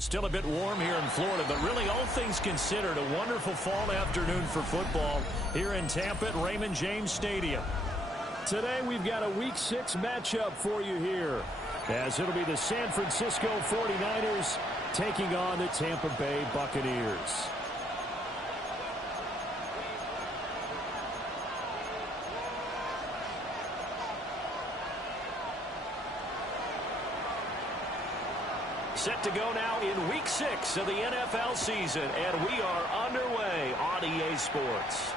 Still a bit warm here in Florida, but really all things considered, a wonderful fall afternoon for football here in Tampa at Raymond James Stadium. Today we've got a Week 6 matchup for you here, as it'll be the San Francisco 49ers taking on the Tampa Bay Buccaneers. Set to go now in Week 6 of the NFL season, and we are underway on EA Sports.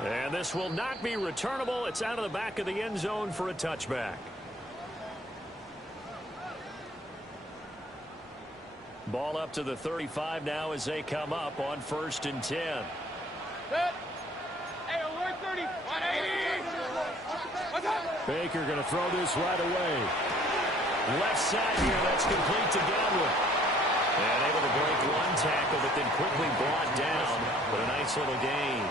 And this will not be returnable. It's out of the back of the end zone for a touchback. Ball up to the 35 now as they come up on 1st and 10. Baker going to throw this right away. Left side here, that's complete to Godwin. And able to break one tackle, but then quickly brought down. But a nice little gain.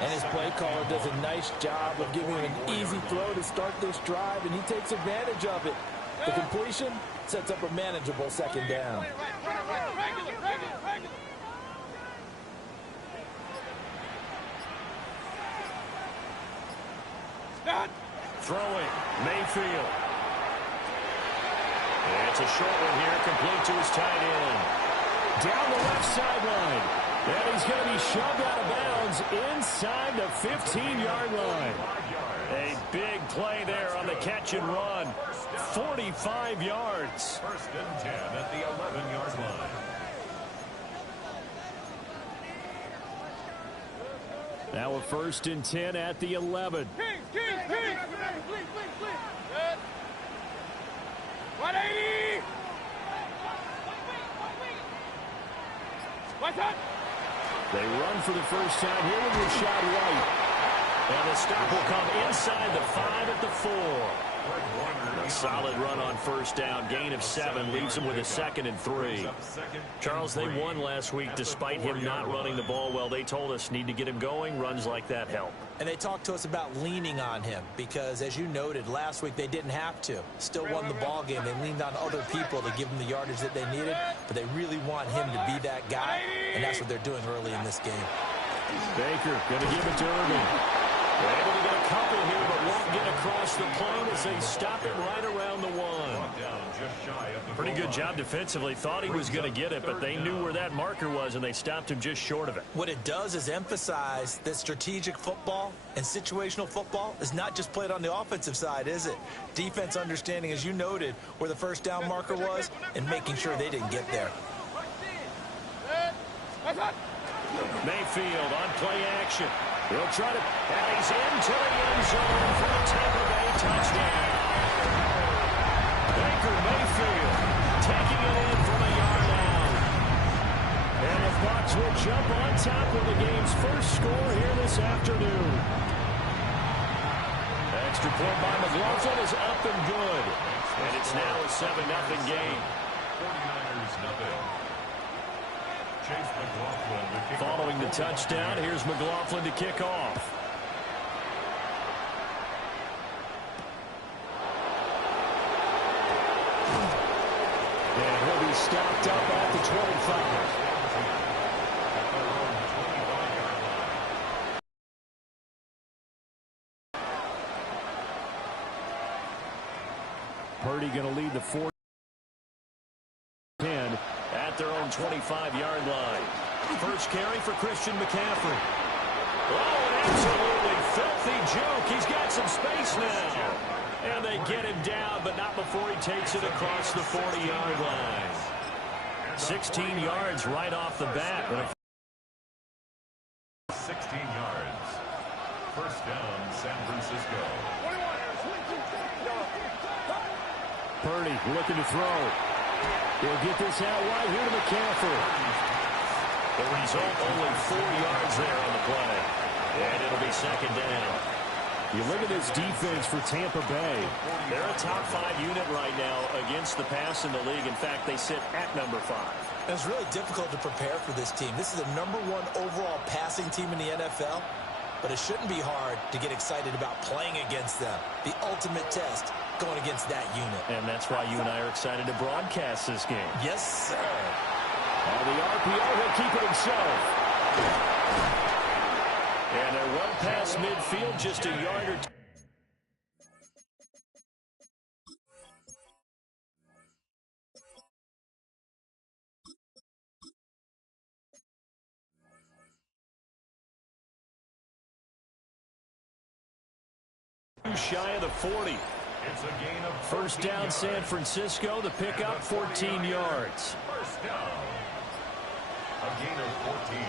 And his play caller does a nice job of giving him an easy throw to start this drive, and he takes advantage of it. The completion sets up a manageable 2nd down. Throwing, Mayfield. It's a short one here, complete to his tight end. Down the left sideline. And he's going to be shoved out of bounds inside the 15-yard line. A big play there on the catch and run. 45 yards. 1st and 10 at the 11-yard line. Now a 1st and 10 at the 11. 180. They run for the first time here with Rashad White. And the stop will come inside the 5 at the 4. A solid run on 1st down. Gain of 7 leaves them with a 2nd and 3. Charles, they won last week despite him not running the ball well. They told us need to get him going. Runs like that help. And they talked to us about leaning on him because, as you noted, last week they didn't have to. Still won the ball game. They leaned on other people to give them the yardage that they needed, but they really want him to be that guy, and that's what they're doing early in this game. Baker going to give it to Irving. They're able to get a couple here, but won't get across the plane as they stop it right around the 1. Pretty good job defensively. Thought he was going to get it, but they knew where that marker was, and they stopped him just short of it. What it does is emphasize that strategic football and situational football is not just played on the offensive side, is it? Defense understanding, as you noted, where the 1st down marker was and making sure they didn't get there. Mayfield on play action. He'll try to, and he's into the end zone for a Tampa Bay touchdown. Baker Mayfield taking it in from a yard out. And the Bucs will jump on top with the game's first score here this afternoon. Extra point by McLaughlin is up and good. And it's now a 7-0 game. 49ers nothing. Following the touchdown, here's McLaughlin to kick off. And he'll be stopped up at the 25. Purdy going to lead the 4-10 at their own 25-yard line. First carry for Christian McCaffrey. Oh, an absolutely filthy juke. He's got some space now. And they get him down, but not before he takes it across the 40-yard line. 16 yards right off the bat. 16 yards. 1st down, San Francisco. Purdy looking to throw. He'll get this out wide here to McCaffrey. The result, only 4 yards there on the play. And it'll be 2nd down. You look at this defense for Tampa Bay. They're a top 5 unit right now against the pass in the league. In fact, they sit at number 5. It's really difficult to prepare for this team. This is the #1 overall passing team in the NFL. but it shouldn't be hard to get excited about playing against them. The ultimate test going against that unit. And that's why you and I are excited to broadcast this game. Yes, sir. On the RPO, he'll keep it himself. And they're well past midfield, just a yard or two. Shy of the 40. It's a gain of First down, San Francisco. The pickup, 14 yards. First down. A gain of 14.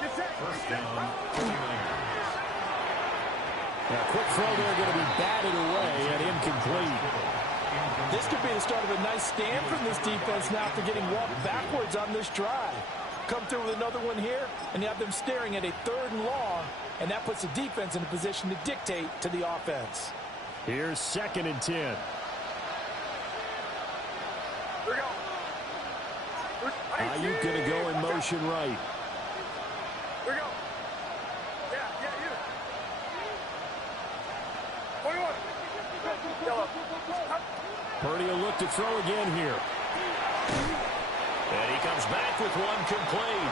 First down, 49ers. Now, quick throw there, going to be batted away and incomplete. This could be the start of a nice stand from this defense now after getting walked backwards on this drive. Come through with another one here, and you have them staring at a 3rd and long, and that puts the defense in a position to dictate to the offense. Here's 2nd and 10. Here we go. Ayuk going to go in motion right. Here we go. Yeah, you. 21. Yellow. Purdy will look to throw again here. And he comes back with one complete.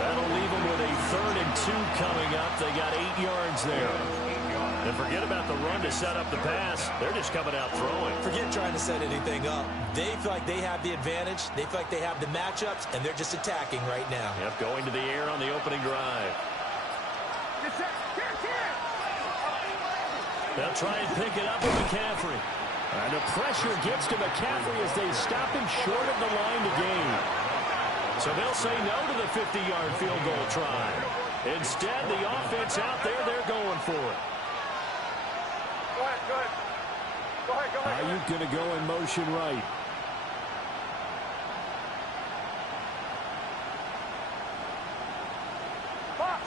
That'll leave him with a 3rd and 2 coming up. They got 8 yards there. And forget about the run to set up the pass. They're just coming out throwing. Forget trying to set anything up. They feel like they have the advantage. They feel like they have the matchups, and they're just attacking right now. Yep, going to the air on the opening drive. They'll try and pick it up with McCaffrey. And the pressure gets to McCaffrey as they stop him short of the line to gain. So they'll say no to the 50-yard field goal try. Instead, the offense out there, they're going for it. Go ahead. Ayuk going to go in motion right.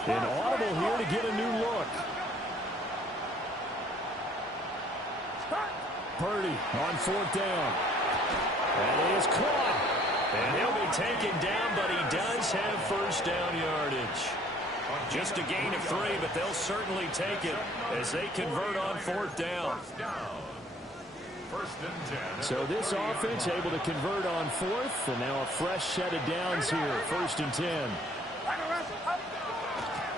An audible here to get a new look. Purdy on 4th down. And he is caught. And he'll be taken down, but he does have first down yardage. Just a gain of 3, but they'll certainly take it as they convert on 4th down. First and 10. So this offense able to convert on 4th, and now a fresh set of downs here. 1st and 10.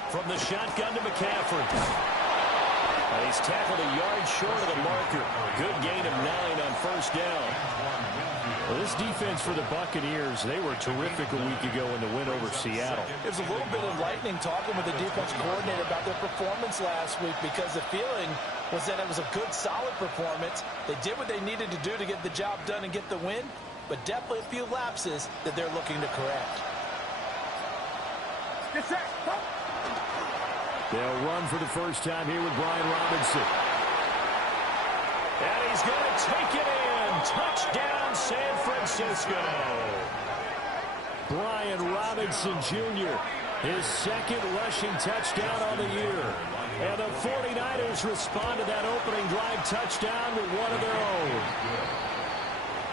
From the shotgun to McCaffrey. He's tackled a yard short of the marker. Good gain of 9 on first down. Well, this defense for the Buccaneers, they were terrific a week ago in the win over Seattle. It was a little bit enlightening talking with the defense coordinator about their performance last week because the feeling was that it was a good, solid performance. They did what they needed to do to get the job done and get the win, but definitely a few lapses that they're looking to correct. They'll run for the first time here with Brian Robinson. And he's going to take it in. Touchdown, San Francisco. Brian Robinson Jr., his 2nd rushing touchdown on the year. And the 49ers respond to that opening drive touchdown with one of their own.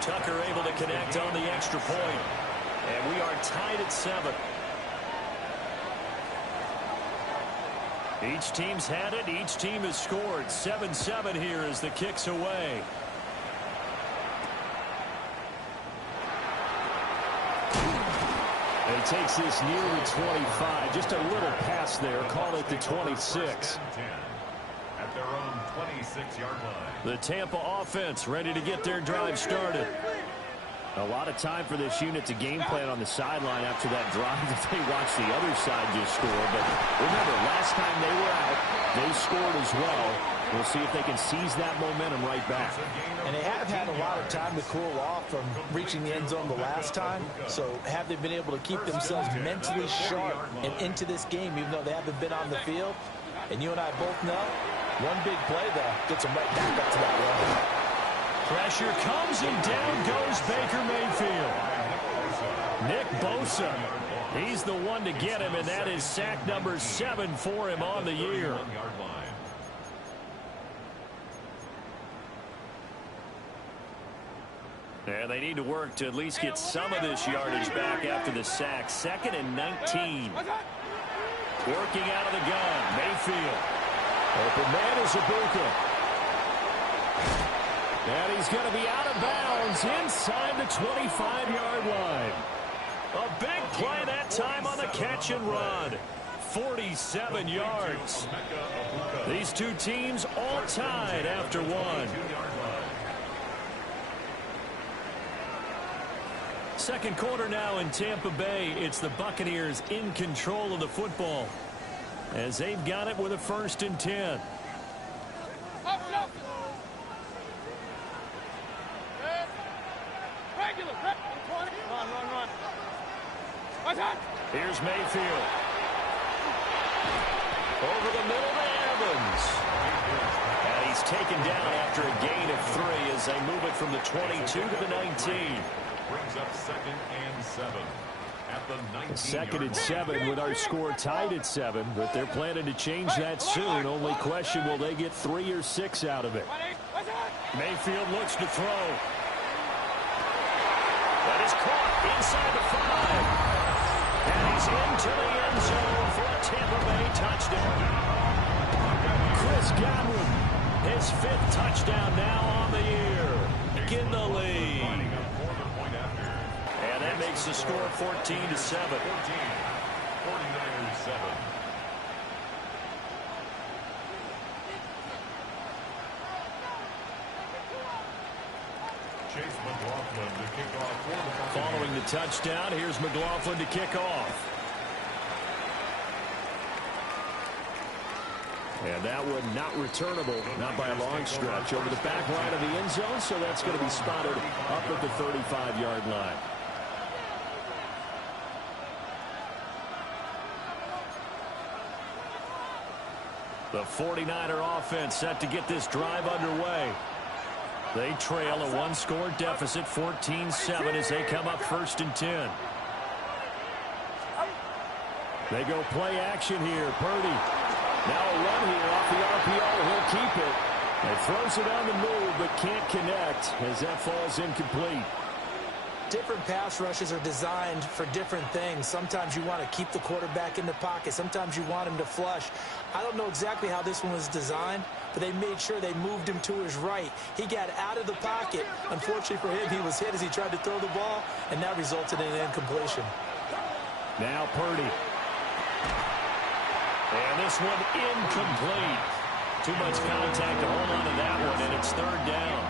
Tucker able to connect on the extra point. And we are tied at 7. Each team's had it. Each team has scored. 7-7 here as the kick's away. And he takes this near the 25. Just a little pass there. Call it the 26. At their own 26-yard line. The Tampa offense ready to get their drive started. A lot of time for this unit to game plan on the sideline after that drive if they watch the other side just score. But remember, last time they were out, they scored as well. We'll see if they can seize that momentum right back. And they have had a lot of time to cool off from reaching the end zone the last time. So have they been able to keep themselves mentally sharp and into this game, even though they haven't been on the field? And you and I both know, one big play, though, gets them right back up to that level. Pressure comes and down goes Baker Mayfield. Nick Bosa, he's the one to get him, and that is sack number 7 for him on the year. And they need to work to at least get some of this yardage back after the sack. 2nd and 19. Working out of the gun, Mayfield. Open man is Ibuka. And he's going to be out of bounds inside the 25-yard line. A big play that time on the catch and run. 47 yards. These two teams all tied after one. Second quarter now in Tampa Bay. It's the Buccaneers in control of the football as they've got it with a 1st and 10. Here's Mayfield. Over the middle to Evans. And he's taken down after a gain of 3 as they move it from the 22 to the 19. Brings up 2nd and 7 at the 19. 2nd and 7 with our score tied at 7, but they're planning to change that soon. Only question, will they get 3 or 6 out of it? Mayfield looks to throw. That is caught inside the 5. And he's into the end zone for a Tampa Bay touchdown. Chris Godwin, his 5th touchdown now on the year. In the lead. And that makes the score 14-7. 49ers 7. Chase McLaughlin to kick off for the Buccaneers. Following the touchdown, here's McLaughlin to kick off. And that one not returnable, not by a long stretch, over the back line of the end zone, so that's going to be spotted up at the 35-yard line. The 49er offense set to get this drive underway. They trail a 1-score deficit, 14-7, as they come up 1st and 10. They go play action here. Purdy. Now a run here off the RPO. He'll keep it. He throws it on the move, but can't connect as that falls incomplete. Different pass rushes are designed for different things. Sometimes you want to keep the quarterback in the pocket. Sometimes you want him to flush. I don't know exactly how this one was designed, but they made sure they moved him to his right. He got out of the pocket. Unfortunately for him, he was hit as he tried to throw the ball, and that resulted in an incompletion. Now Purdy. And this one incomplete. Too much contact to hold on to that one, and it's 3rd down.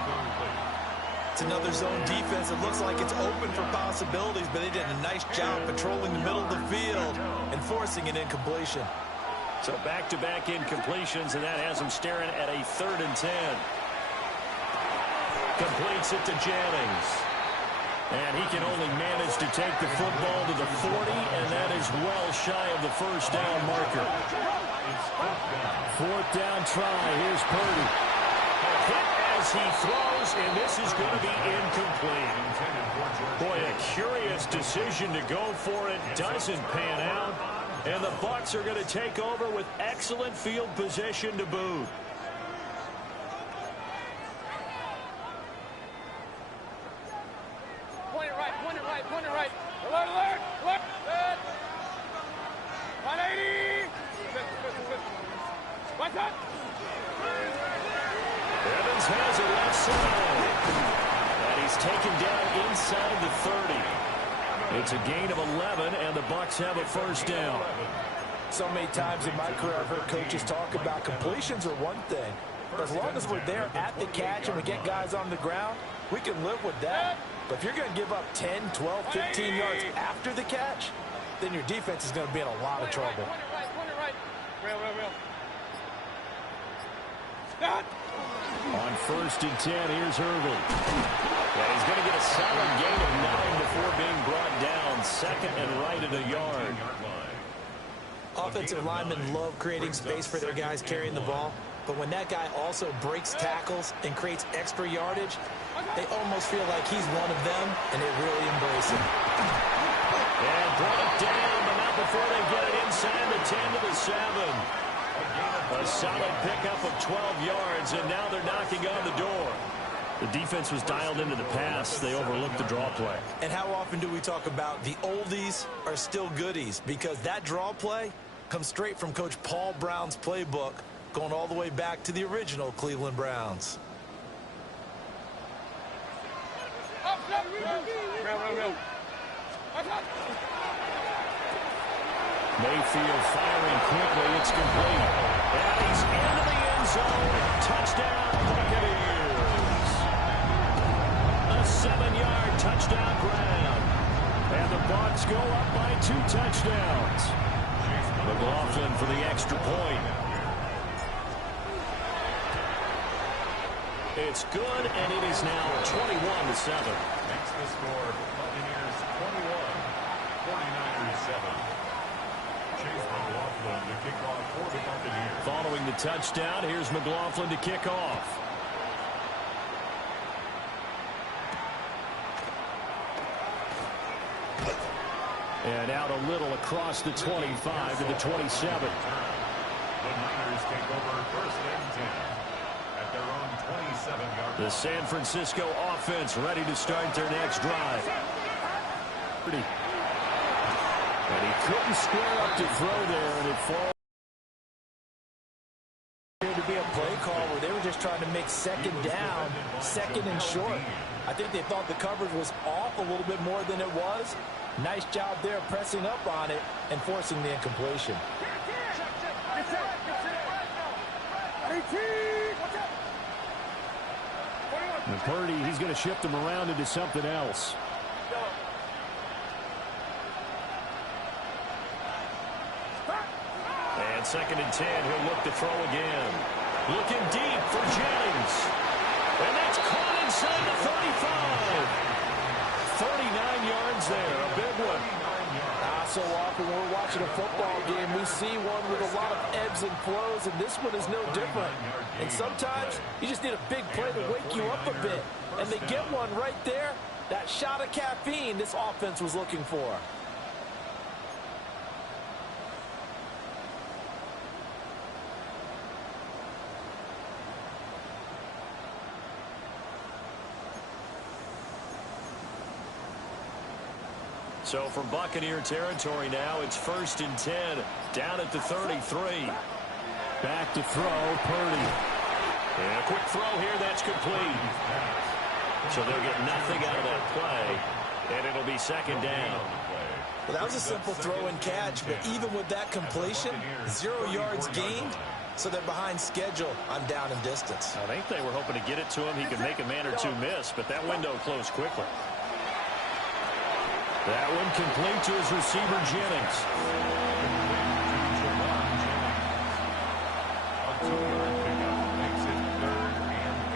It's another zone defense. It looks like it's open for possibilities, but they did a nice job patrolling the middle of the field and forcing an incompletion. So back-to-back incompletions, and that has them staring at a 3rd and 10. Completes it to Jennings. And he can only manage to take the football to the 40, and that is well shy of the 1st down marker. 4th down try. Here's Purdy. Hit as he throws, and this is going to be incomplete. Boy, a curious decision to go for it. Doesn't pan out. And the Bucs are going to take over with excellent field position to boot. Point it right, point it right, point it right. Alert, alert, alert. Good. 180. What's up? Evans has it left side. And he's taken down inside the 30. It's a gain of 11, and the Bucs have a 1st down. So many times in my career, I've heard coaches talk about completions are one thing. But as long as we're there at the catch and we get guys on the ground, we can live with that. But if you're going to give up 10, 12, 15 yards after the catch, then your defense is going to be in a lot of trouble. Point it right, point it right. Real. On 1st and 10, here's Irvin. And he's going to get a solid gain of 9 before being brought down. 2nd and right at a yard. Offensive linemen love creating space for their guys carrying the ball. But when that guy also breaks tackles and creates extra yardage, they almost feel like he's one of them, and they really embrace him. And brought down, but not before they get it inside the 10 to the 7. A solid pickup of 12 yards, and now they're knocking on the door. The defense was dialed into the pass. They overlooked the draw play. And how often do we talk about the oldies are still goodies? Because that draw play Comes straight from Coach Paul Brown's playbook, going all the way back to the original Cleveland Browns. Mayfield firing quickly. It's complete. And he's into the end zone. Touchdown, Buccaneers. A 7-yard touchdown grab. And the Bucs go up by 2 touchdowns. McLaughlin for the extra point. It's good, and it is now 21-7. Makes the score Buccaneers 21, 49ers 7. Chase McLaughlin to kick off for the Buccaneers. Following the touchdown, here's McLaughlin to kick off. And out a little across the 25 to the 27. The Niners take over first and 10 at their own 27-yard line. The San Francisco offense ready to start their next drive. And he couldn't square up to throw there, and it falls. To be a play call where they were just trying to make second down, second and short. I think they thought the coverage was off a little bit more than it was. Nice job there pressing up on it and forcing the incompletion. And Purdy, he's going to shift him around into something else. And second and 10, he'll look to throw again. Looking deep for Jennings. And that's caught inside the 35. 39 yards there, a big one. So often when we're watching a football game, we see one with a lot of ebbs and flows, and this one is no different. And sometimes you just need a big play to wake you up a bit. And they get one right there. That shot of caffeine this offense was looking for. So from Buccaneer territory now, it's first and 10, down at the 33. Back to throw, Purdy. And a quick throw here, that's complete. So they'll get nothing out of that play, and it'll be second down. Well, that was a simple throw and catch, but even with that completion, 0 yards gained, so they're behind schedule on down and distance. I think they were hoping to get it to him. He could make a man or two miss, but that window closed quickly. That one complete to his receiver, Jennings. A 2-yard pickup makes it 3rd and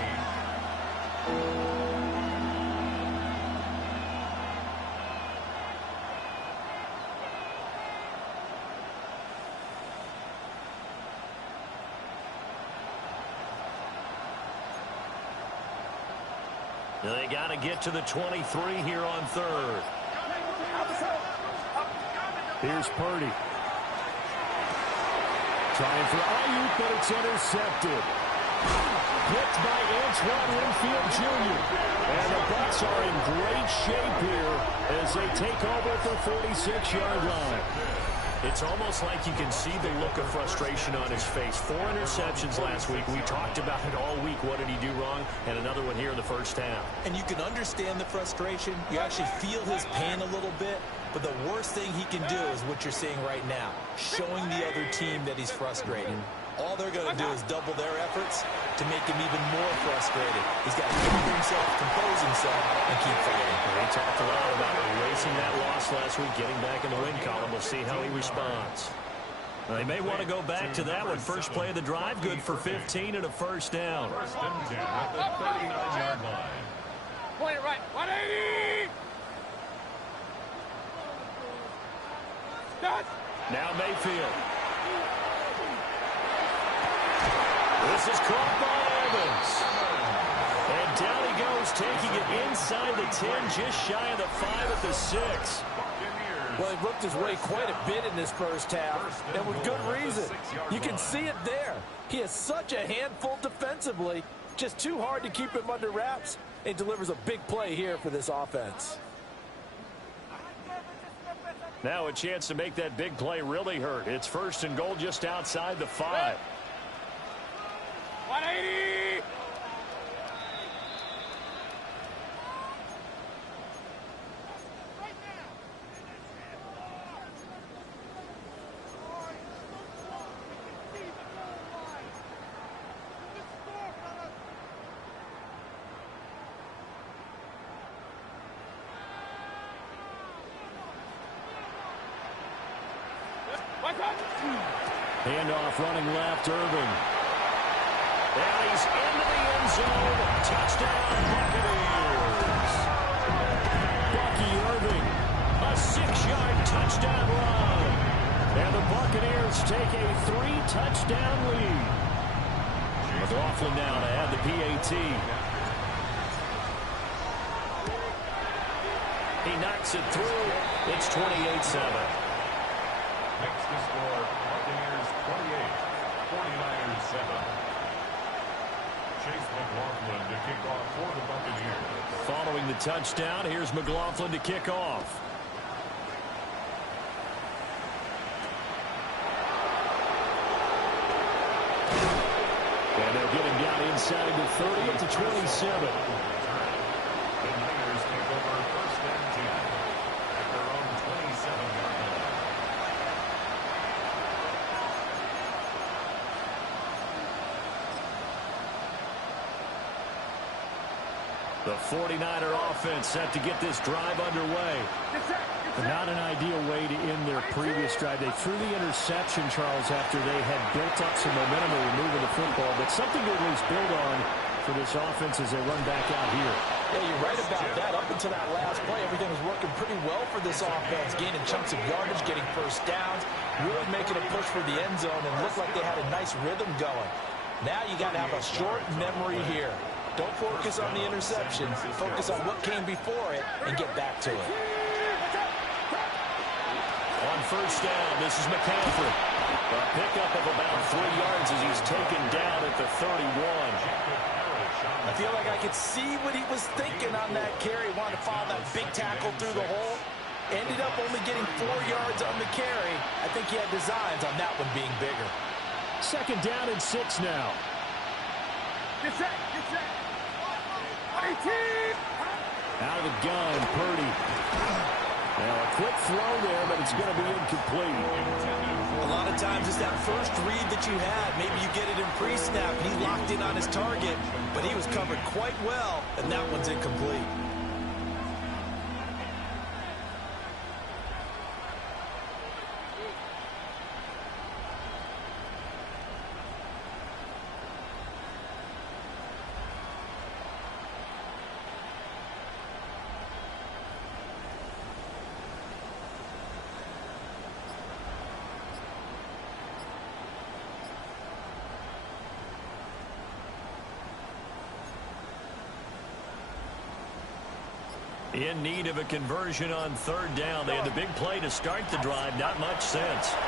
8. They got to get to the 23 here on 3rd. Here's Purdy. Trying for Ayuk, but it's intercepted. Picked by Antoine Winfield Jr. And the Bucs are in great shape here as they take over at the 46-yard line. It's almost like you can see the look of frustration on his face. 4 interceptions last week. We talked about it all week. What did he do wrong? And another one here in the first half. And you can understand the frustration. You actually feel his pain a little bit. But the worst thing he can do is what you're seeing right now, showing the other team that he's frustrated. All they're going to do is double their efforts to make him even more frustrated. He's got to gather himself, compose himself, and keep fighting. We talked a lot about erasing that loss last week, getting back in the win column. We'll see how he responds. They may want to go back to that one. First play of the drive, good for 15 and a first down. First and 10 at the 39-yard line. Point it right. 180. Now Mayfield. This is caught by Evans. And down he goes, taking it inside the 10, just shy of the 5 at the 6. Well, he worked his way quite a bit in this first half, and with good reason. You can see it there. He is such a handful defensively, just too hard to keep him under wraps, and delivers a big play here for this offense. Now a chance to make that big play really hurt. It's 1st and goal just outside the 5. 180. Handoff running left, Irving. And he's into the end zone. Touchdown, Buccaneers. Bucky Irving, a 6-yard touchdown run. And the Buccaneers take a 3-touchdown lead. McLaughlin now to add the PAT. He knocks it through. It's 28-7. Next to score, Buccaneers 28, 49ers 7. Chase McLaughlin to kick off for the Buccaneers. Following the touchdown, here's McLaughlin to kick off. And they'll get him down inside the 30 up to 27. The Niners take over 1st and 10 at their own 27-yard line. The 49er offense set to get this drive underway. Not an ideal way to end their previous drive. They threw the interception, Charles, after they had built up some momentum and moving the football, but something to at least build on for this offense as they run back out here. Yeah, you're right about that. Up until that last play, everything was working pretty well for this offense, gaining chunks of yardage, getting 1st downs, really making a push for the end zone, and looked like they had a nice rhythm going. Now you got to have a short memory here. Don't focus on the interception. Focus on what came before it and get back to it. On 1st down, this is McCaffrey. A pickup of about 3 yards as he's taken down at the 31. I feel like I could see what he was thinking on that carry. Wanted to follow that big tackle through the hole. Ended up only getting 4 yards on the carry. I think he had designs on that one being bigger. 2nd down and 6 now. Get set. Get set. 18. Out of the gun, Purdy. Now a quick throw there, but it's going to be incomplete. A lot of times it's that first read that you had. Maybe you get it in pre-snap, and he locked in on his target, but he was covered quite well, and that one's incomplete. In need of a conversion on 3rd down. They had the big play to start the drive. Not much sense. Oh,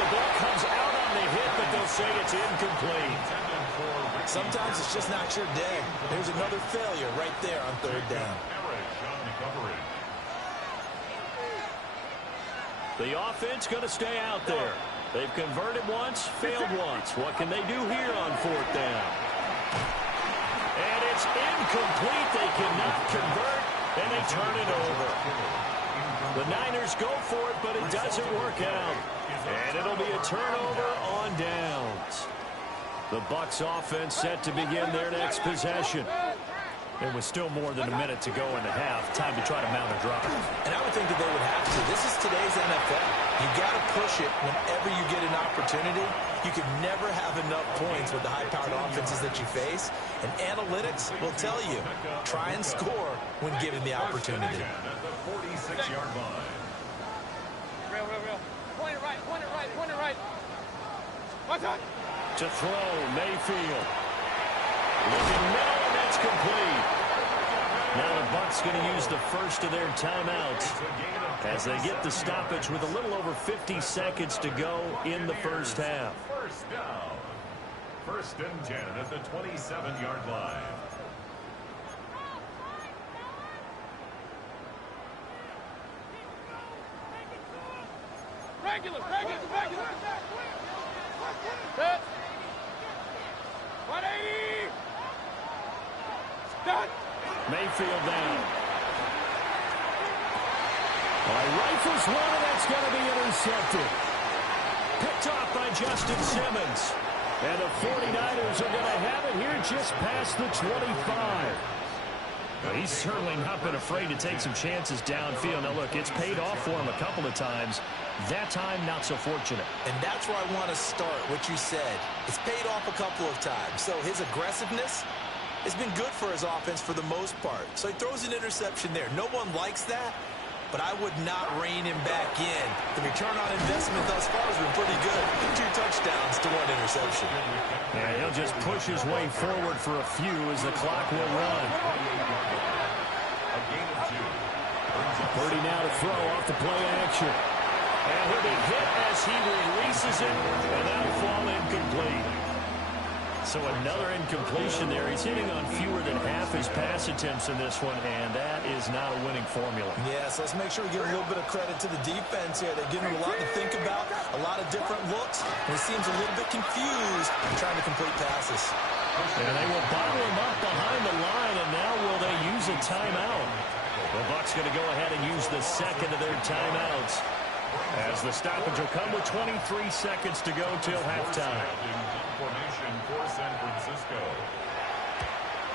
the ball comes out on the hit, but they'll say it's incomplete. Sometimes it's just not your day. There's another failure right there on 3rd down. The offense going to stay out there. They've converted once, failed once. What can they do here on 4th down? And it's incomplete. They cannot convert, and they turn it over. The Niners go for it, but it doesn't work out. And it'll be a turnover on downs. The Bucs offense set to begin their next possession. And with still more than a minute to go in the half, time to try to mount a drive. And I would think that they would have to. This is today's NFL. You got to push it whenever you get an opportunity. You can never have enough points with the high-powered offenses that you face. And analytics will tell you, try and score when given the opportunity. At the 46-yard line. Real. Point it right. Watch out. To throw, Mayfield. Looking low, and that's complete. Now the Bucs going to use the first of their timeouts as they get the stoppage with a little over 50 seconds to go in the first half. 1st down. 1st and 10 at the 27-yard line. Regular. Set. 180. Done. Mayfield down. Rifles one, and that's going to be intercepted. Picked off by Justin Simmons. And the 49ers are going to have it here just past the 25. Well, he's certainly not been afraid to take some chances downfield. Now, look, it's paid off for him a couple of times. That time, not so fortunate. And that's where I want to start, what you said. It's paid off a couple of times. So his aggressiveness has been good for his offense for the most part. So he throws an interception there. No one likes that, but I would not rein him back in. The return on investment thus far has been pretty good. 2 touchdowns to 1 interception. Yeah, he'll just push his way forward for a few as the clock will run. Purdy now to throw off the play action. And he'll be hit as he releases it, and that'll fall incomplete. So another incompletion there. He's hitting on fewer than half his pass attempts in this one, and that is not a winning formula. Yes, let's make sure we give a little bit of credit to the defense here. They're giving him a lot to think about, a lot of different looks, and he seems a little bit confused trying to complete passes. And they will bottle him up behind the line, and now will they use a timeout? The Bucs going to go ahead and use the second of their timeouts, as the stoppage will come with 23 seconds to go till halftime. Formation for San Francisco.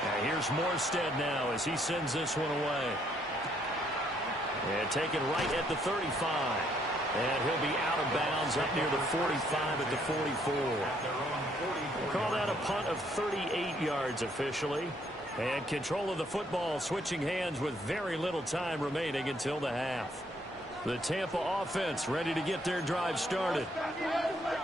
Now here's Morstead now as he sends this one away. And taken right at the 35. And he'll be out of bounds up near the 45 at the 44. We'll call that a punt of 38 yards officially. And control of the football switching hands with very little time remaining until the half. The Tampa offense ready to get their drive started.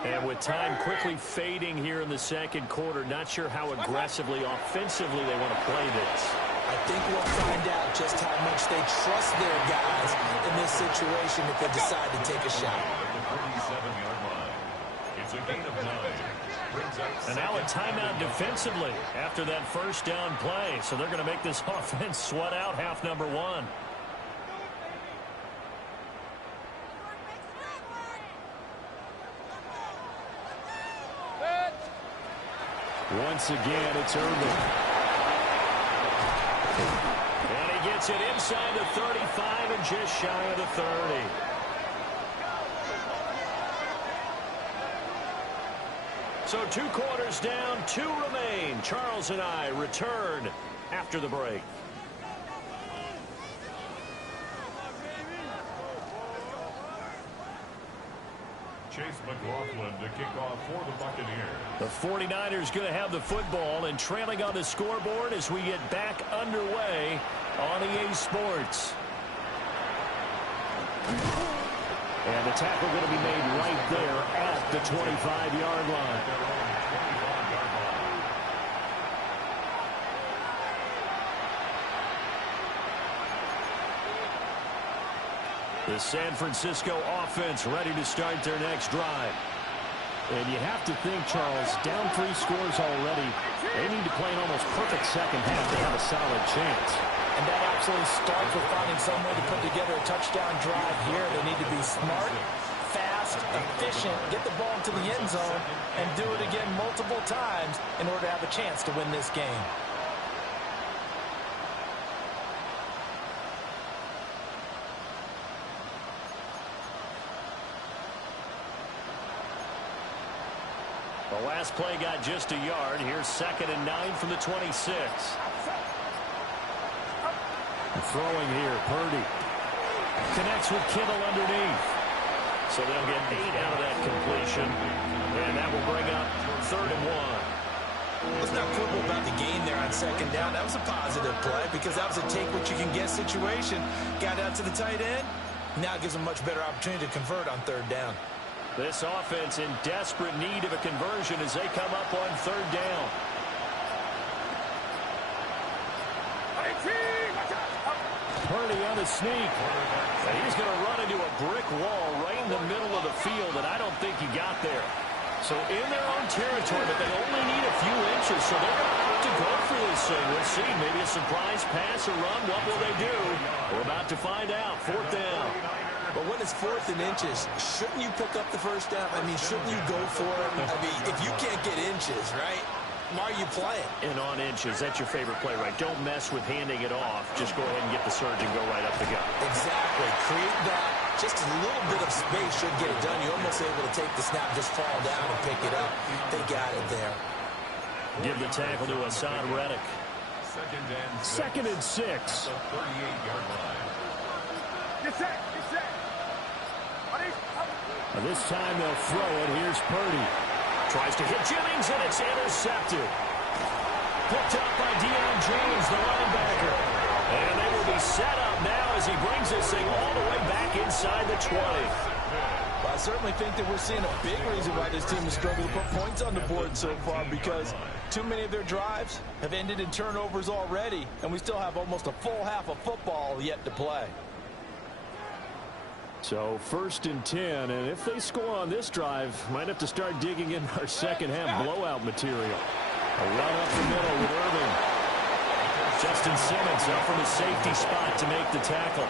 And with time quickly fading here in the second quarter, not sure how aggressively, offensively they want to play this. I think we'll find out just how much they trust their guys in this situation if they decide to take a shot. It's a gain of 9. And now a timeout defensively after that first down play. So they're going to make this offense sweat out half number 1. Once again, it's Irvin. And he gets it inside the 35 and just shy of the 30. So 2 quarters down, 2 remain. Charles and I return after the break. Chase McLaughlin to kick off for the Buccaneers. The 49ers going to have the football and trailing on the scoreboard as we get back underway on EA Sports. And the tackle going to be made right there at the 25-yard line. The San Francisco offense ready to start their next drive. And you have to think, Charles, down 3 scores already. They need to play an almost perfect second half to have a solid chance. And that absolutely starts with finding some way to put together a touchdown drive here. They need to be smart, fast, efficient, get the ball into the end zone, and do it again multiple times in order to have a chance to win this game. The last play got just a yard. Here's 2nd and 9 from the 26. Throwing here, Purdy. Connects with Kittle underneath. So they'll get 8 out of that completion. And that will bring up 3rd and 1. Let's not quibble about the gain there on 2nd down. That was a positive play because that was a take-what-you-can-get situation. Got out to the tight end. Now it gives them a much better opportunity to convert on 3rd down. This offense in desperate need of a conversion as they come up on 3rd down. Purdy on the sneak. And he's going to run into a brick wall right in the middle of the field, and I don't think he got there. So in their own territory, but they only need a few inches, so they're going to have to go for this thing. We'll see. Maybe a surprise pass or run. What will they do? We're about to find out. 4th down. But when it's 4th and inches, shouldn't you pick up the first down? I mean, shouldn't you go for it? I mean, if you can't get inches, right, why are you playing? And on inches, that's your favorite play, right? Don't mess with handing it off. Just go ahead and get the surge and go right up the gut. Exactly. Create that. Just a little bit of space should get it done. You're almost able to take the snap, just fall down and pick it up. They got it there. Give the tackle to Hassan Reddick. Second and 6. 38-yard line. Get set. Get set. This time they'll throw it. Here's Purdy. Tries to hit Jennings, and it's intercepted. Picked up by Deion Jones, the linebacker. And they will be set up now as he brings this thing all the way back inside the 20. Well, I certainly think that we're seeing a big reason why this team has struggled to put points on the board so far, because too many of their drives have ended in turnovers already, and we still have almost a full half of football yet to play. So 1st and 10, and if they score on this drive, might have to start digging in our second half blowout material. A run up the middle with Irving. Justin Simmons up from his safety spot to make the tackle.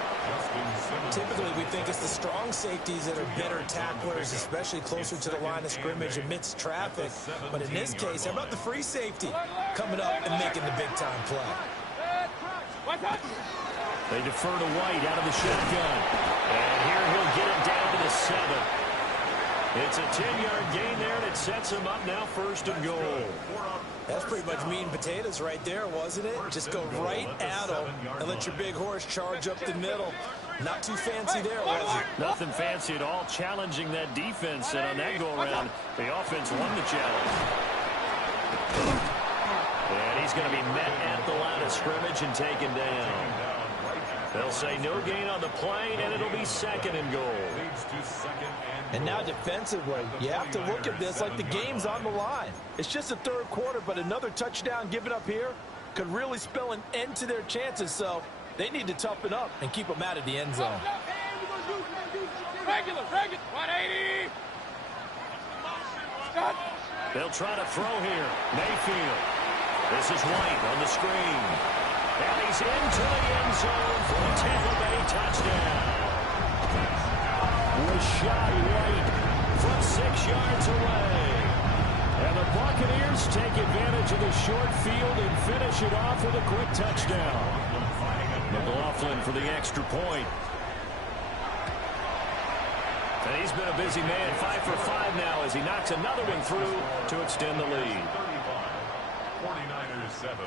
Typically, we think it's the strong safeties that are better tacklers, especially closer to the line of scrimmage amidst traffic. But in this case, how about the free safety coming up and making the big-time play? They defer to White out of the shotgun. And here he'll get it down to the 7. It's a 10-yard gain there, and it sets him up now 1st and goal. That's pretty much meat and potatoes right there, wasn't it? Just go right at him and let your big horse charge up the middle. Not too fancy there, was it? Nothing fancy at all, challenging that defense. And on that go-around, the offense won the challenge. And he's going to be met at the line of scrimmage and taken down. They'll say no gain on the play, and it'll be 2nd and goal. And now defensively, you have to look at this like the game's on the line. It's just the 3rd quarter, but another touchdown given up here could really spell an end to their chances. So they need to toughen up and keep them out of the end zone. Regular. 180. They'll try to throw here. Mayfield. This is White on the screen. And he's into the end zone for a Tampa Bay touchdown. Rashad White from 6 yards away. And the Buccaneers take advantage of the short field and finish it off with a quick touchdown. McLaughlin for the extra point. And he's been a busy man, 5 for 5 now as he knocks another one through to extend the lead. 49ers 7.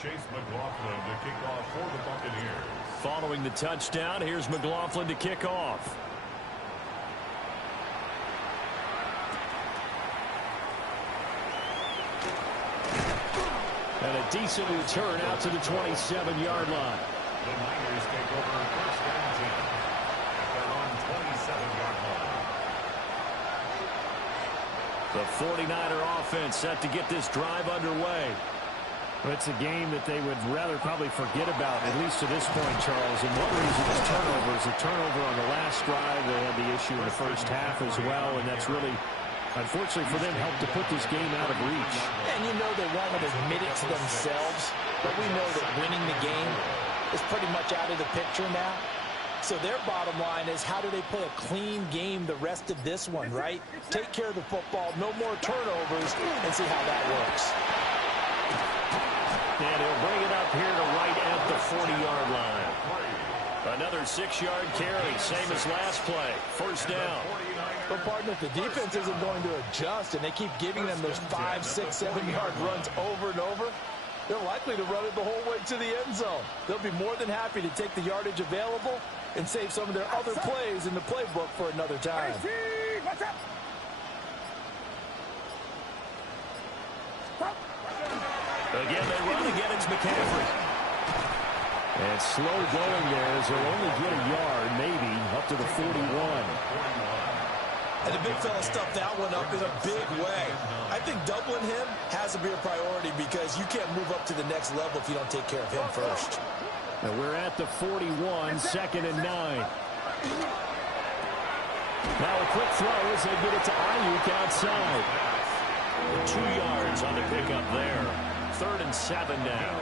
Chase McLaughlin to kick off for the Buccaneers. Following the touchdown, here's McLaughlin to kick off. And a decent return out to the 27-yard line. The Niners take over 1st and 10 at their own 27-yard line. The 49er offense set to get this drive underway. It's a game that they would rather probably forget about, at least to this point, Charles. And one reason is turnovers. The turnover on the last drive, they had the issue in the first half as well, and that's really, unfortunately for them, helped to put this game out of reach. And you know they won't admit it to themselves, but we know that winning the game is pretty much out of the picture now. So their bottom line is, how do they play a clean game the rest of this one, right? Take care of the football, no more turnovers, and see how that works. And he'll bring it up here to right at the 40-yard line. Another 6-yard carry, same as last play. 1st down. But, partner, if the defense isn't going to adjust and they keep giving them those 5, 6, 7-yard runs over and over, they're likely to run it the whole way to the end zone. They'll be more than happy to take the yardage available and save some of their other plays in the playbook for another time. Again, they run again. It's McCaffrey. And slow going there as they'll only get a yard, maybe, up to the 41. And the big fella stuffed that one up in a big way. I think doubling him has to be a priority because you can't move up to the next level if you don't take care of him first. And we're at the 41, 2nd and 9. Now a quick throw as they get it to Ayuk outside. 2 yards on the pickup there. 3rd and 7 now.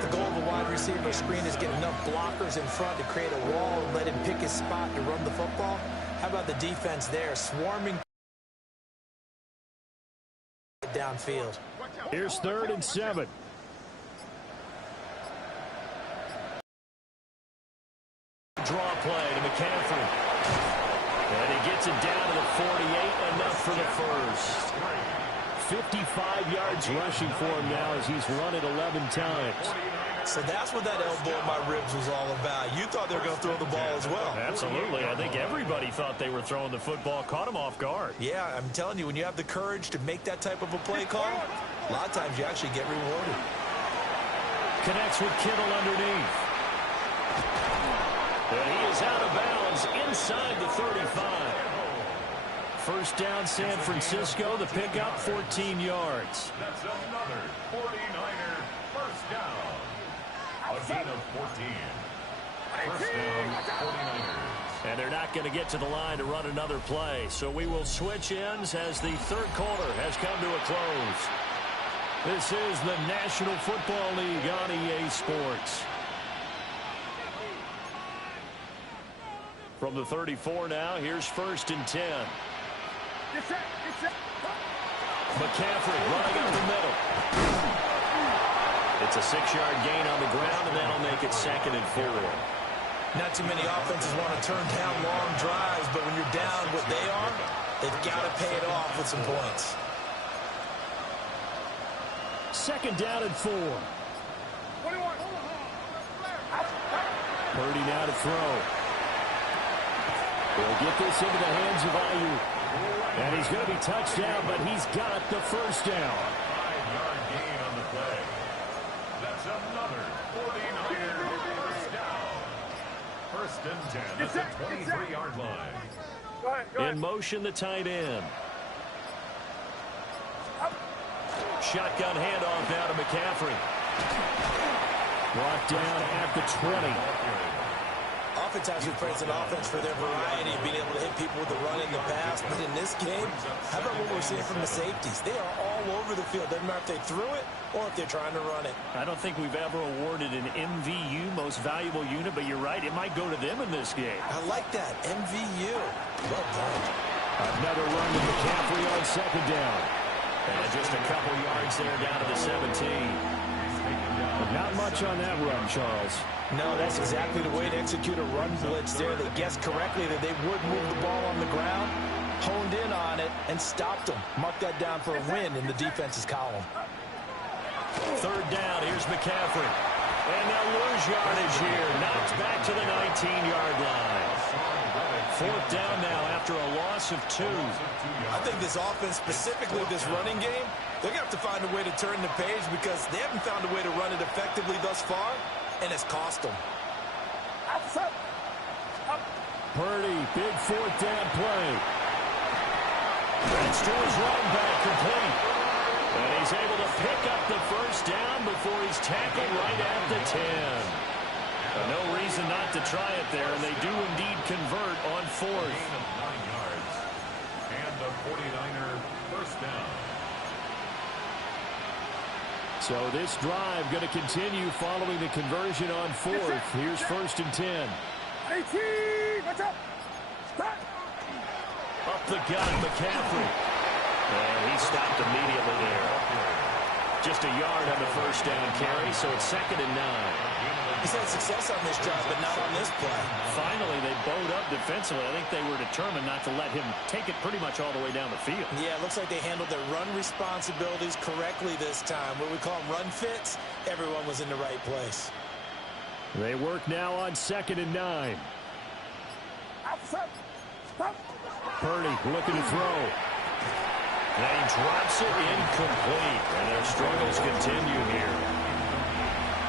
The goal of a wide receiver screen is get enough blockers in front to create a wall and let him pick his spot to run the football. How about the defense there, swarming downfield? Here's 3rd and 7. Draw play to McCaffrey. And he gets it down to the 48, enough for the first. 55 yards rushing for him now as he's run it 11 times. So that's what that elbow in my ribs was all about. You thought they were going to throw the ball as well. Absolutely. I think everybody thought they were throwing the football, caught him off guard. Yeah, I'm telling you, when you have the courage to make that type of a play call, a lot of times you actually get rewarded. Connects with Kittle underneath. And he is out of bounds inside the 35. First down, San Francisco. The pickup, 14 yards. That's another 49er first down. A gain of 14. First down, 49ers. And they're not going to get to the line to run another play. So we will switch ends as the third quarter has come to a close. This is the National Football League on EA Sports. From the 34 now, here's 1st and 10. McCaffrey running up the middle. It's a 6-yard gain on the ground, and that'll make it 2nd and 4. Not too many offenses want to turn down long drives, but when you're down what they are, they've got to pay it off with some points. 2nd down and 4. Purdy now to throw. He'll get this into the hands of Ayuk. And he's going to be touched down, but he's got the first down. 5-yard gain on the play. That's another 49er first down. 1st and 10 at the 23-yard line. In motion, the tight end. Shotgun handoff now to McCaffrey. Brought down at the 20. Oftentimes we praise an offense for their variety of being able to hit people with the run in the pass. But in this game, how about what we're seeing from the safeties? They are all over the field. Doesn't matter if they threw it or if they're trying to run it. I don't think we've ever awarded an MVU, most valuable unit, but you're right, it might go to them in this game. I like that. MVU. Well done. Another run to McCaffrey on 2nd down. And just a couple yards there down to the 17. Not much on that run, Charles. No, that's exactly the way to execute a run blitz there. They guessed correctly that they would move the ball on the ground, honed in on it, and stopped them. Mark that down for a win in the defense's column. 3rd down, here's McCaffrey. And they'll lose yardage here. Knocked back to the 19-yard line. 4th down now after a loss of 2. I think this offense, specifically this running game, they're going to have to find a way to turn the page because they haven't found a way to run it effectively thus far, and it's cost them. Purdy, big 4th down play. That's to his running back, complete. And he's able to pick up the first down before he's tackled right at the 10. No reason not to try it there, and they do indeed convert on 4th. Gain of 9 yards. And the 49er first down. So this drive going to continue following the conversion on 4th. Here's 1st and 10. Up the gut, McCaffrey. And he stopped immediately there. Just a yard on the first down carry, so it's 2nd and 9. He's had success on this drive, but not on this play. Finally, they bowed up defensively. I think they were determined not to let him take it pretty much all the way down the field. Yeah, it looks like they handled their run responsibilities correctly this time. What we call them run fits, everyone was in the right place. They work now on 2nd and 9. Purdy looking to throw. And he drops it incomplete. And their struggles continue here.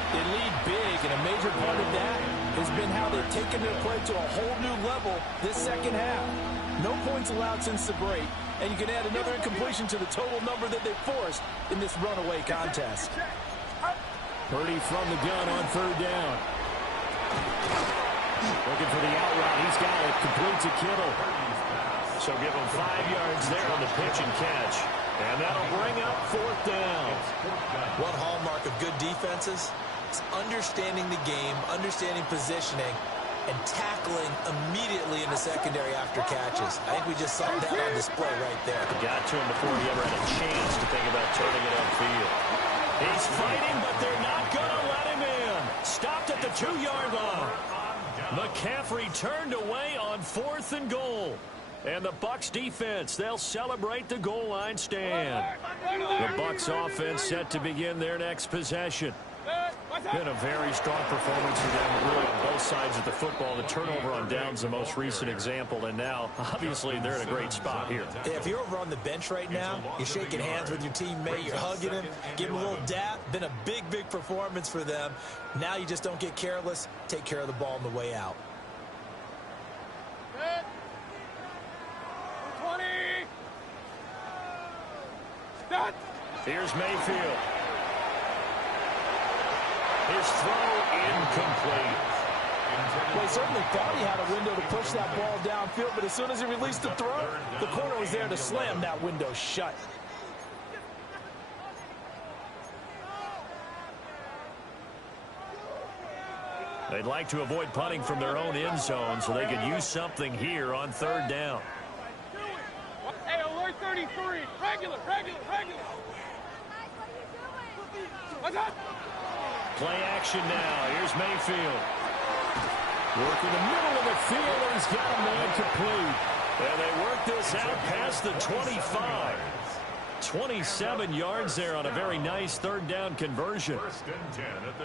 They lead big, and a major part of that has been how they've taken their play to a whole new level this second half. No points allowed since the break, and you can add another incompletion to the total number that they forced in this runaway contest. Purdy from the gun on 3rd down. Looking for the out route. He's got it. Complete to Kittle. So give him 5 yards there on the pitch and catch. And that'll bring up fourth down. One hallmark of good defenses is understanding the game, understanding positioning, and tackling immediately in the secondary after catches. I think we just saw that on display right there. Got to him before he ever had a chance to think about turning it upfield. He's fighting, but they're not going to let him in. Stopped at the 2-yard line. McCaffrey turned away on 4th and goal. And the Bucs defense, they'll celebrate the goal line stand. The Bucs offense set to begin their next possession. Been a very strong performance for them, really, on both sides of the football. The turnover on down's the most recent example, and now, obviously, they're in a great spot here. If you're over on the bench right now, you're shaking hands with your teammate, you're hugging him, give him a little dap. Been a big, big performance for them. Now you just don't get careless. Take care of the ball on the way out. 20. Here's Mayfield. His throw incomplete. Well, he certainly thought he had a window to push that ball downfield, but as soon as he released the throw, the corner was there to slam that window shut. They'd like to avoid punting from their own end zone so they could use something here on 3rd down. Hey, alert 33. Regular. What's up? Play action now. Here's Mayfield. Working the middle of the field, and he's got a man complete. And they work this out past the 25. 27 yards there on a very nice 3rd down conversion.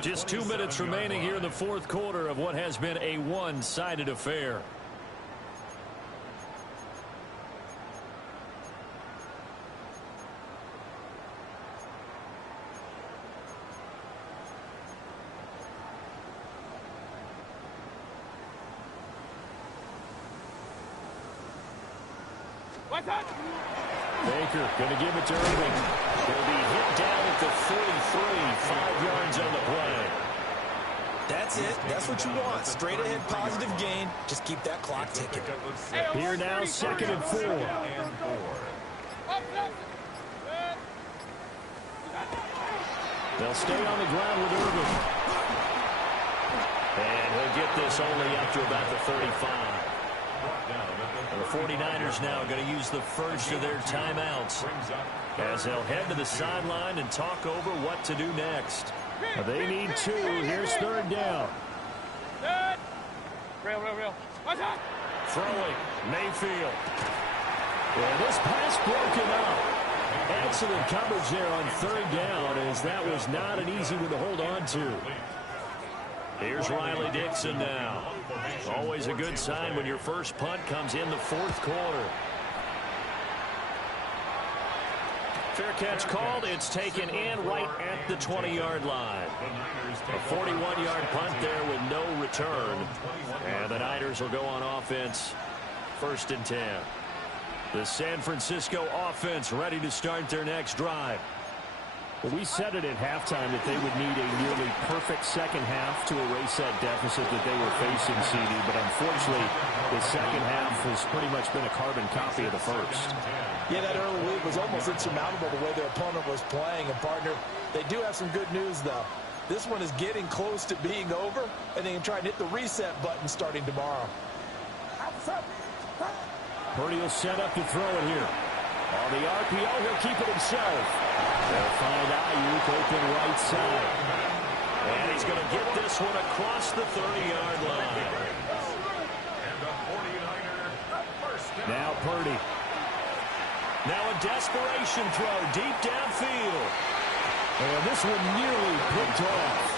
Just 2 minutes remaining here in the 4th quarter of what has been a one-sided affair. What's up? Baker going to give it to Irving. He'll be hit down at the 43, 5 yards on the play. That's it. That's what you want. Straight ahead positive gain. Just keep that clock ticking. Here now, 2nd and 4. They'll stay on the ground with Irving. And he'll get this only up to about the 35. The 49ers now going to use the first of their timeouts as they'll head to the sideline and talk over what to do next. They need 2. Here's 3rd down. Real. What's up? Throwing. Mayfield. And this pass broken up. Excellent coverage there on 3rd down, as that was not an easy one to hold on to. Here's Riley Dixon now. Always a good sign when your first punt comes in the 4th quarter. Fair catch called. It's taken in right at the 20-yard line. A 41-yard punt there with no return. And the Niners will go on offense. 1st and 10. The San Francisco offense ready to start their next drive. Well, we said it at halftime that they would need a nearly perfect second half to erase that deficit that they were facing, CD. But unfortunately, the second half has pretty much been a carbon copy of the first. Yeah, that early lead was almost insurmountable the way their opponent was playing. And, partner, they do have some good news, though. This one is getting close to being over, and they can try and hit the reset button starting tomorrow. Purdy will set up to throw it here. On the RPO, he'll keep it himself. They'll find Ayuk open right side. And he's going to get this one across the 30-yard line. Now Purdy. Now a desperation throw deep downfield. And this one nearly picked off.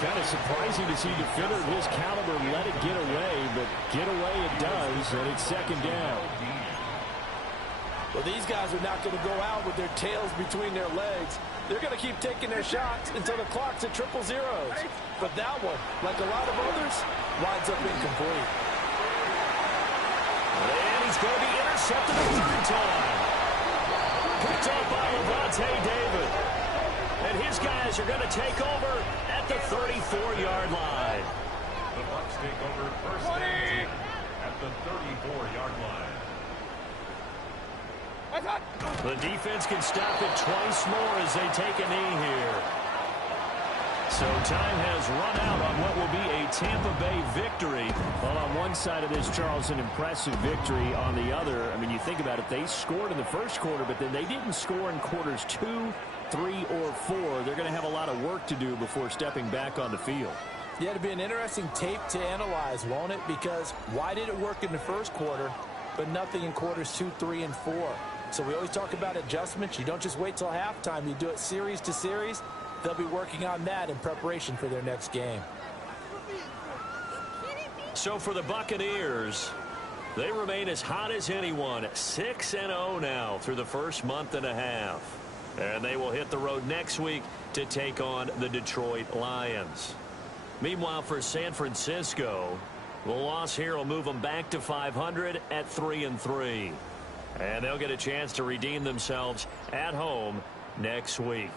Kind of surprising to see a defender of his caliber let it get away, but get away it does, and it's 2nd down. Well, these guys are not going to go out with their tails between their legs. They're going to keep taking their shots until the clock's at 000. But that one, like a lot of others, winds up incomplete. And he's going to be intercepted a 3rd time. Picked up by Levante David. And his guys are going to take over at the 34-yard line. The Bucs take over 1st and 10 at the 34-yard line. The defense can stop it twice more as they take a knee here. So time has run out on what will be a Tampa Bay victory. Well, on one side of this, Charles, an impressive victory. On the other, I mean, you think about it, they scored in the first quarter, but then they didn't score in quarters 2, 3, or 4. They're going to have a lot of work to do before stepping back on the field. Yeah, it'll be an interesting tape to analyze, won't it? Because why did it work in the first quarter, but nothing in quarters 2, 3, and 4? So we always talk about adjustments. You don't just wait till halftime. You do it series to series. They'll be working on that in preparation for their next game. So for the Buccaneers, they remain as hot as anyone, 6-0 now through the first month and a half. And they will hit the road next week to take on the Detroit Lions. Meanwhile, for San Francisco, the loss here will move them back to 500 at 3-3. And they'll get a chance to redeem themselves at home next week.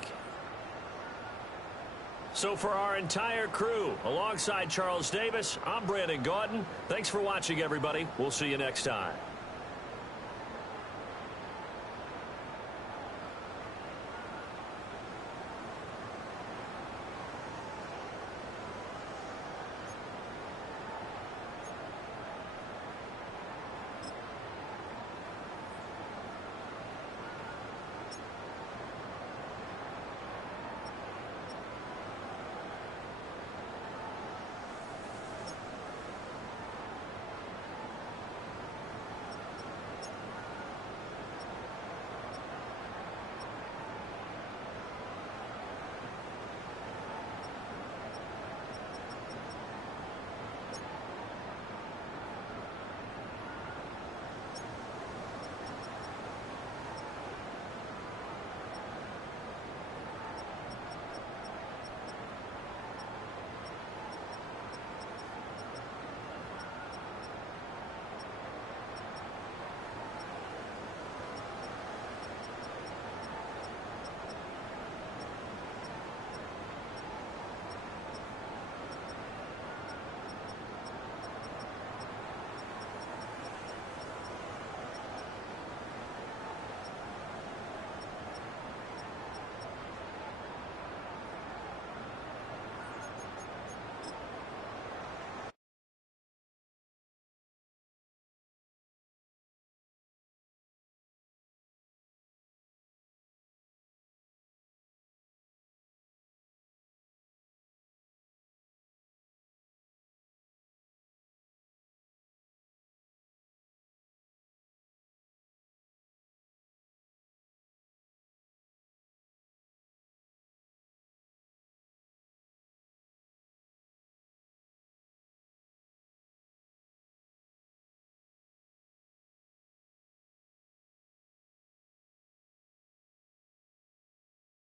So for our entire crew, alongside Charles Davis, I'm Brandon Gaudin. Thanks for watching, everybody. We'll see you next time.